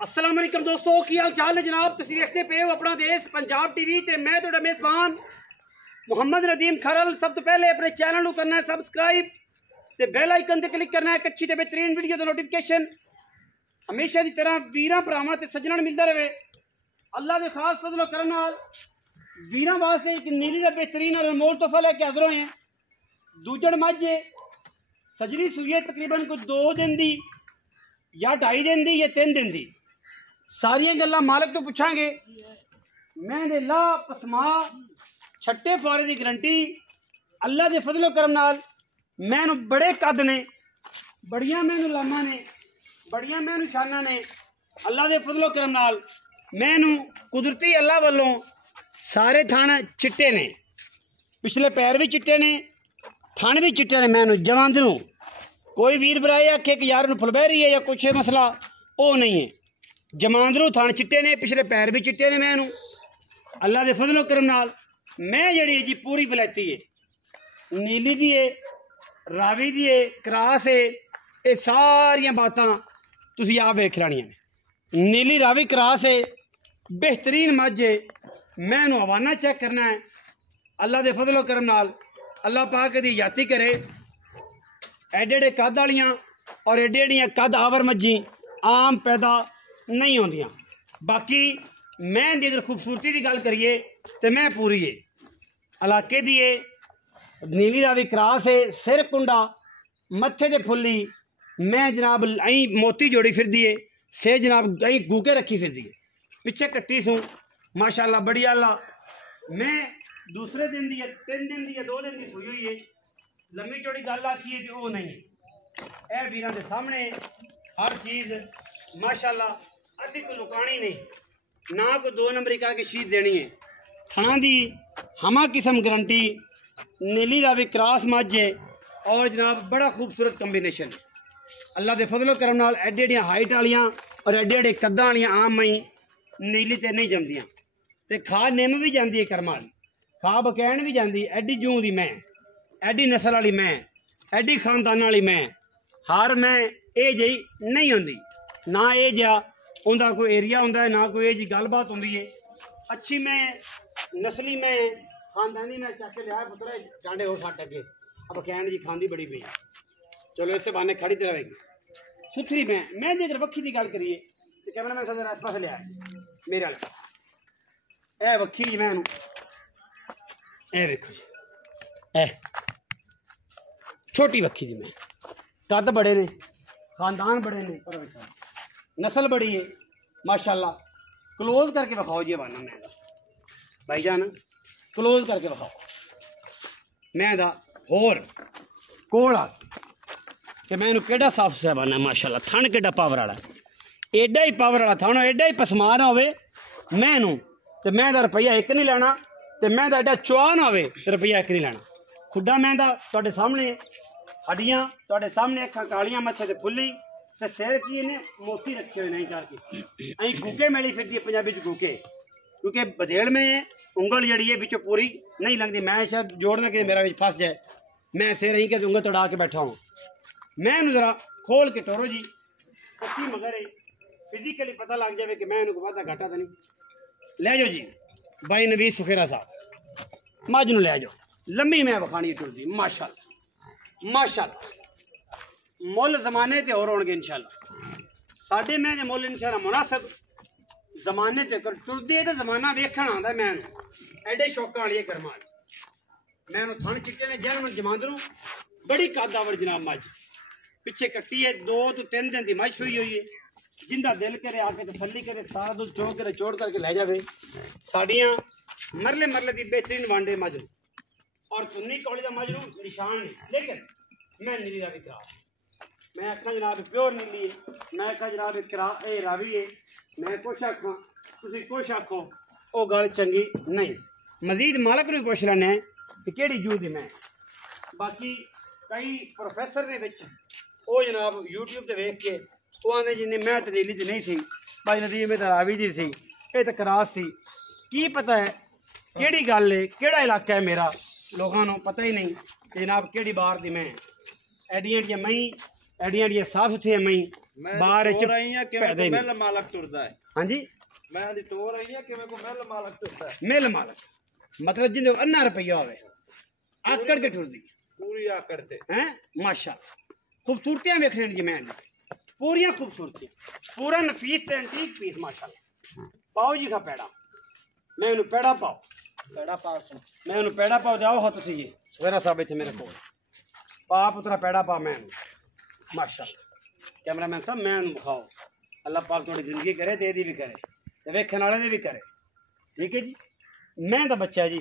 अस्सलाम वालेकुम दोस्तों, की हाल चाल है जनाब। तुसीं देखते पे हो अपना देश पंजाब टीवी ते मैं तुहाडा मेज़बान मुहम्मद नदीम खरल। सब तो पहले अपने चैनल को करना है सबसक्राइब ते बेल आइकन ते क्लिक करना है। एक अच्छी ते बेहतरीन वीडियो का नोटिफिकेशन हमेशा की तरह वीरां भरावां ते सज्जणां मिलता रहे। अल्लाह के खास फजलो करम नाल वीरां वास्ते एक नीली का बेहतरीन और अनमोल तोहफा लेके हाज़र होए हैं। दूजड़ मझ सजरी सूई है तकरीबन कोई 2 दिन की या 2.5 दिन की या 3 दिन की। सारिया गल्लां मालक तो पुछांगे। मैं दे ला पसमा छट्टे फारे की गारंटी अल्लाह के फजलो करम नाल मैनू बड़े कद ने, बड़ियां मैनू लामा ने, बड़ियां मैनू शाना ने। अल्लाह के फजलो करम नाल मैनू कुदरती अल्लाह वालों सारे थण चिट्टे ने, पिछले पैर भी चिट्टे ने, थण भी चिट्टे ने। मैनू जवांदरू कोई वीर भराए आखे कि यार फुलबैरी है या कुछ है मसला, वो नहीं है। जमांदरू थान चिट्टे ने, पिछले पैर भी चिट्टे ने। मैनू अल्लाह के फजलो करम नाल मैं जड़ी जी पूरी वलैती है, नीली दी है, रावी दी है, क्रास है। ये सारियां बातां तुसीं आप वेख लैणियां ने। नीली रावी क्रास है, बेहतरीन मझ है। मैनू हवाना चेक करना है। अल्लाह के फजलो करम नाल अल्लाह पाक दी याती करे। एडे एडे कद वालियां और एडे एडियां कद आवर मझी आम पैदा नहीं होंदियां। बाकी मैं दी अगर खूबसूरती की गल करिए तो मैं पूरी है इलाके दी है। नीली रावी क्रास है, सिर कुंडा, मत्थे ते फुल्ली। मैं जनाब अई मोती जोड़ी फिरदी है, से जनाब अई गूके रखी फिरदी है, पिछे कट्टी सूँ माशाअल्लाह बड़ी आला। मैं दूसरे दिन दी 3 दिन दी 2 दिन की हुई हुई है। लम्मी चौड़ी गल आखी है तो वो नहीं है। ए वीरां दे सामने हर चीज़ माशाअल्लाह अद्धी को लुकानी नहीं, ना को 2 नंबरी करके शीत देनी है। थना दी हमा किस्म गारंटी नीली रावी क्रॉस मझ है और जनाब बड़ा खूबसूरत कम्बीनेशन। अल्लाह के फजलो करम नाल एडे एडियां हाइट वालियां और एडे एडे कद्दां वालियां आम मई नीली ते नहीं जमदियां। ते खा निम भी जाती है कर्मा वाली, खा बकैन भी जाती। एडी जूं दी मैं, एडी नस्ल वाली मैं, एडी खानदान वाली मैं। हर मैं ये जी नहीं होंदी, ना ये जा उनका कोई एरिया होंदा है, ना कोई ये जी गलबात होंदी है। अच्छी मैं, नस्ली मैं, खानदानी मैं चक के लिया पुत्रा डांडे और सट अगे। अब कहन जी खांदी बड़ी पई, चलो इस बहाने खड़ी तो रहेगी। सुथरी मैं जी अगर वक्खी की गल करिए तो कैमरा मैन साहब आस पास लिया मेरे वाले पास। ए वक्खी जी मैं ए वेखो जी, ए छोटी वक्खी जी मैं, कद बड़े ने, खानदान बड़े ने, पर नस्ल बड़ी है माशाल्लाह। क्लोज करके विखाओ जी बाना मैं भाईजान, क्लोज करके विखाओ मैं होर कोल आ कि मैनू केड़ा साफ सुथरा बाना माशाल्लाह। थन केड़ा पावर वाला, एडा ही पावर वाला थन, एडा ही पसमान होवे मैनू तो मैं रुपया 1 नहीं लेना, तो मैं एडा चौहान होवे तो रुपया 1 नहीं लेना। खुड्डा मैं तुहाडे सामने, हड्डियां तुहाडे सामने, अखां कालियां, मत्थे ते फुल्ली ते सिर की ने मोती रखे हुए नहीं करके। अं गूके मिली फिरती है पंजाबी च गूके, क्योंकि बधेड़ में उंगल जड़ी है बिचों पूरी नहीं लगती। मैं शायद जोड़ना कि मेरा फंस जाए, मैं सिर ही कि उंगल तड़ा के बैठा हूँ। मैं जरा खोल के टोरो जी पक्की मगर है, फिजिकली पता लग जाए कि मैं इनको वादा घाटा तो नहीं। ले जाओ जी भाई नवीस सुखेरा साहब, मझ नूं ले जाओ। लम्मी मैं बखानी टुरदी माशाल्लाह माशाल्लाह। मुल जमाने ते और होणगे इंशाल्लाह। साडे मैं दे मुल इंशाल्लाह मुनासिब जमाने ते कर टुरदी है तो जमाना वेखण आंदा। मैं एडे शौकां वाली कर्मा मैं थन चिट्टे ने जन्म जमांदरू बड़ी कादावर जनाब मझ, पिछे कट्टी है 2 तो 3 दिन की मझ हुई हुई है। जिंदा दिल करे आके तसल्ली करे, सारा दूध चो करे चोड़ करके ले जावे। साड़ियाँ मरले मरले की बेहतरीन वांडे मझ और चुन्नी कौड़ी का मझ निशान नहीं। लेकिन मैं नीली रावी करा, मैं आखा जनाब प्योर नीली, मैं आखा जनाब करा ए रावी है। मैं कुछ आखा तुसीं कुछ आखो, वो गल चंगी नहीं। मजीद मालक नूं पुछ लैने कि केड़ी जू दी मैं। बाकी कई प्रोफैसर ने विच वो जनाब यूट्यूब ते वेख के वो आंदे जिन्हें मैं तो नीली च नहीं सी, भाई नदीम तो रावी दी सी, ये तो क्रास सी। की पता है केड़ी गल है, केड़ा इलाका है मेरा, लोगों को पता ही नहीं कि जनाब केड़ी बार दी मैं। एडियां एडियां मई, एडियां एडियां साफ सुथरियां मई ਬਾਹਰ ਚ ਮਿਲ ਮਾਲਕ ਤੁਰਦਾ ਹੈ। ਹਾਂਜੀ ਮੈਂ ਦੀ ਟੋਰ ਆਈ ਆ ਕਿਵੇਂ ਕੋ ਮਿਲ ਮਾਲਕ ਤੁਰਦਾ ਹੈ। ਮਿਲ ਮਾਲਕ मतलब जिंदे अन्ना रुपया होवे आकड़ के ठुरदी पूरी आकड़ ते हैं माशा खूबसूरतियां वेखने जी मैं पूरियां खूबसूरती पूरा नफीस ते एंटीक पीस माशाल्लाह पाओ जी का पेड़ा मैं इनु पेड़ा पाओ मैं इनु पेड़ा पाओ जाओ हो तुसी जी सवेरा साहब इथे मेरे को पाप उतरा पेड़ा पा मैं माशाल्लाह कैमरामैन साहब मैं इनु दिखाओ अल्लाह पाक थोड़ी जिंदगी करे ते एदी भी करे ते वेखण वाले दी भी करे ठीक है जी मैं तो बच्चा जी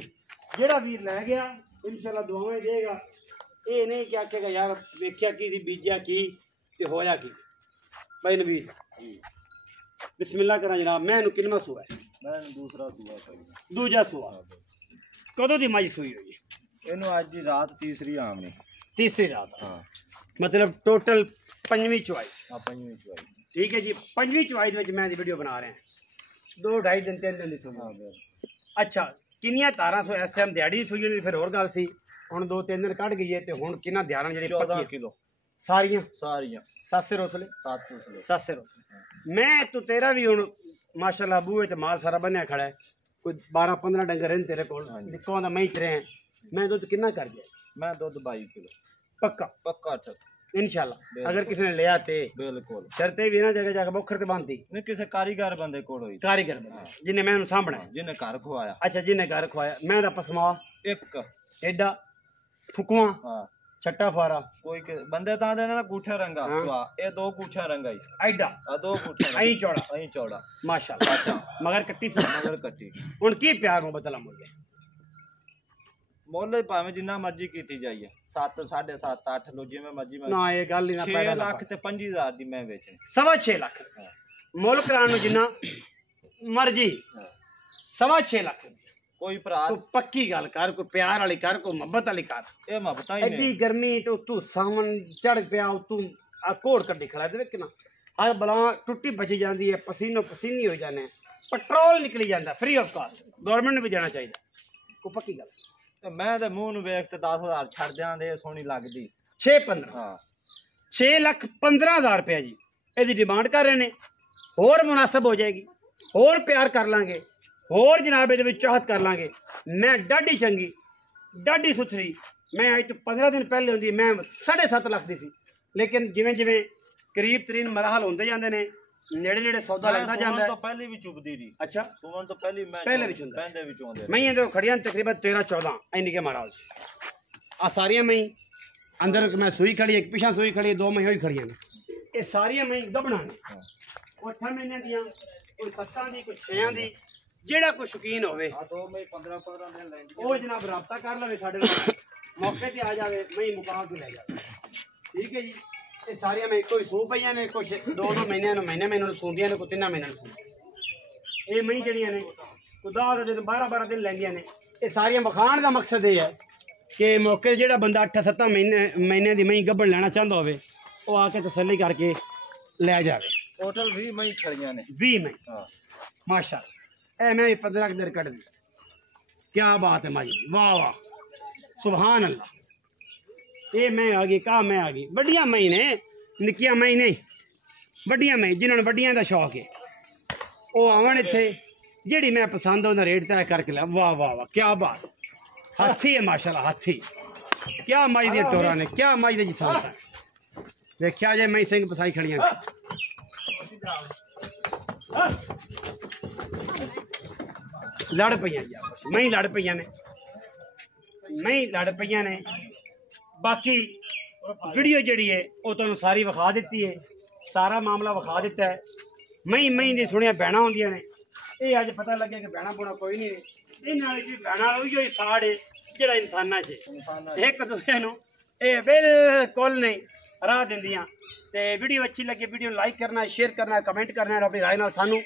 जेड़ा वीर लै गया इंशाल्लाह दुआएं देगा ये नहीं कि आखेगा यार वेख्या की बीजा की ते होया की भाई नबीर बिस्मिल्लाह करा जनाब मैं किन्ना सूआ है मैं दूसरा सूआ दूजा सूआ कदों दी मज सूई हुई इनू अज दी रात तीसरी आमनी तीसरी रात हाँ मतलब टोटल पंजवीं चुवाई हाँ पंजवीं चुवाई ठीक है जी पंजवीं चुवाई मैं वीडियो बना रहे हैं 2 2.5 दिन 3 दिन दी सूई अच्छा किनिया तारा सो इस टाइम दिहाड़ी सूई होनी फिर होर गल सी हुण 2-3 दिन कट गई है ते हुण किन्ना ध्यान जेह्ड़ी 14 किलो सारियां सत्त सिर मैं तो तेरा भी हुण माशाल्लाह बूहे ते माल सारा बन्या खड़ा है कोई 12-15 डंगर हैं तेरे कोल निक्कों दा मैं ही चरे मैं दुध किन्ना कर गया मैं दुध 22 किलो पक्का इंशाल्लाह अगर किसी ने लिया ते बिल्कुल शर्ते भी ना जगह जाके बखर ते बांधी नहीं किसी कारीगर बंदे कोल होई कारीगर जिन्हें मैं उन्हें सामने जिन्हें घर खुआया अच्छा जिन्हें घर खुआया मैं दा पसमा एक एडा फुकवा हां छट्टा फारा कोई के बंदे ता दे ना कूठा रंगा ये 2 कूठा रंगा ही एडा 2 कूठा अई चौड़ा माशाल्लाह मगर कट्टी हुन की प्यार मोहब्बत ला मुल मोल भावें जिन्ना मर्जी कीती जाइए 7 7.5 8 लो जिवें मर्जी ना ये गल ना 6 लाख ते 5000 दी मैं बेचनी 6.5 लाख मुल कराने जिन्ना मर्जी 6.5 लाख कोई भरा तू पक्की गल कर कोई प्यार वाली कर कोई मोहब्बत वाली कर ए मोहब्बत ही एडी गर्मी तो तू सावन चढ़ पिया तू आ कोड़ कड्डी खड़ा दे किना हर बला टुट्टी बची जाती है पसीनो पसीनी हो जाने पेट्रोल निकली जाता फ्री ऑफ कॉस्ट गवर्नमेंट ने भी देना चाहिए कोई पक्की गल ते मैं ते मुंह नु वेख ते 10000 छड़ जांदे सोहनी लगदी 6-15 हां 6,15,000 रुपया जी एदी डिमांड कर रहे ने होर मुनासिब हो जाएगी होर प्यार कर लांगे होर जनाब ये चाहत कर लांगे मैं डाढ़ी चंगी डाढ़ी सुथरी मैं अज तो 15 दिन पहले होंगी मैं 7.5 लाख दी सी लेकिन जिवें जिवें करीब तरीन मरहल होंदे जांदे ने नेड़े नेड़े सौदा लगता जांदा है तो पहले भी चुपदी रही अच्छा सुमन तो पहले भी चुंदा पहले भी चुंदे मैं ये खड़ियां तकरीबन 13-14 इन्नी के महाराज आ सारियां मैं अंदर मैं सूई खड़ी एक पिछा सूई खड़ी 2 मई होई खड़ियां ये सारियां मैं गबना ने कोई 8 महीने दियां कोई 7 दी कोई 6 दी जेड़ा कोई शौकीन होवे 2 मई 15 दिन लेंदी ओ जनाब राब्ता कर लवे साडे नाल मौके ते आ जावे मैं मुका के ले जावे ठीक है जी ये सारियां मैं कोई सू पईयां ने कुछ 2-2 महीने सूंदियां ने कोई 3 महीने ये मई जड़ियां ने कोई 10 दिन 12 दिन लेंदियां ने ये सारियां बखाण का मकसद ये है कि मौके जेड़ा बंदा 8-7 महीने दी मई गब्बड़ लेना चाहता होवे वो आके तसल्ली करके ले जाए टोटल 20 मई खड़ियां ने 20 मई हां माशाअल्लाह ए मैं 15 दिन कट दी क्या बात है माई वाह वाह सुभान अल्लाह ये मैं आ गई कहा मैं आ गई बड़िया मई ने निक्कियां मई नहीं बड़िया मई जिन्होंने बड़िया का शौक है वो आवन इत्थे जेड़ी मैं पसंद उन्हें रेट तय करके लिया वाह वाह वाह क्या बात हाथी है माशाल्लाह हाथी क्या मई दी टोरा ने क्या मई दी जिसानत है देखिया जे मई सिंह पसाई खड़ियां लड़ पईयां मई लड़ पईयां ने बाकी वीडियो जी है वो तुहानू सारी विखा दी है सारा मामला विखा दिता है मई दी सुनिया भैणा होंदियां ने ये अज पता लगे कि भैणा बुना कोई नहीं इन्हां भैणा उही साड़ है जिहड़ा इंसानां च एक दूसरे नू ये बिल्कुल नहीं राह दिंदियां ते वीडियो अच्छी लगे वीडियो लाइक करना शेयर करना कमेंट करना अपनी राय नाल सानू